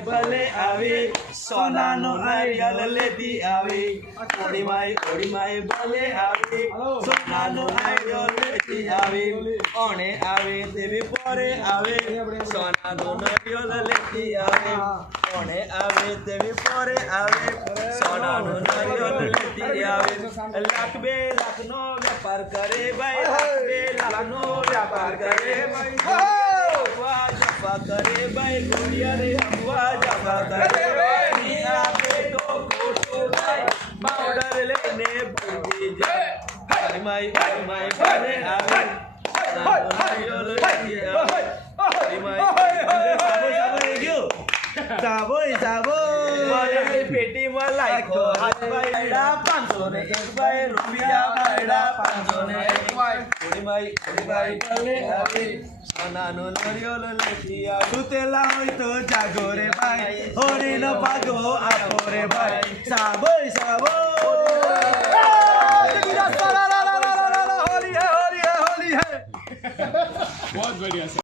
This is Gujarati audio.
ભલે આવે સોનાનો નારિયેળ લેતી આવે ઓડી માય ભલે આવે સોનાનો નારિયેળ લેતી આવે ઓણે આવે દેવી પોરે આવે સોનાનો નારિયેળ લેતી આવે ઓણે આવે દેવી પોરે આવે સોનાનો નારિયેળ લેતી આવે લાખ બે લાખનો વેપાર કરે ભાઈ લાખ બે લાખનો વેપાર કરે ભાઈ જપા કરે ભાઈ ગોડિયા રે અવા જપા કરે ભાઈ આપે તો ખોટો ભાઈ પાવડર લઈને ભૂલી જાય માય ભલે આવે સાબો પેટીમાં લાખો ભાઈડા 501 ભાઈ રૂપિયા ભાઈડા 501 ભાઈ ભલે આવે સોનાનો નારિયેળ લેતી આવે સુતેલા હોય તો જાગો રે ભાઈ હોરીનો ભાગો આપો રે ભાઈ સાબો बहुत बढ़िया।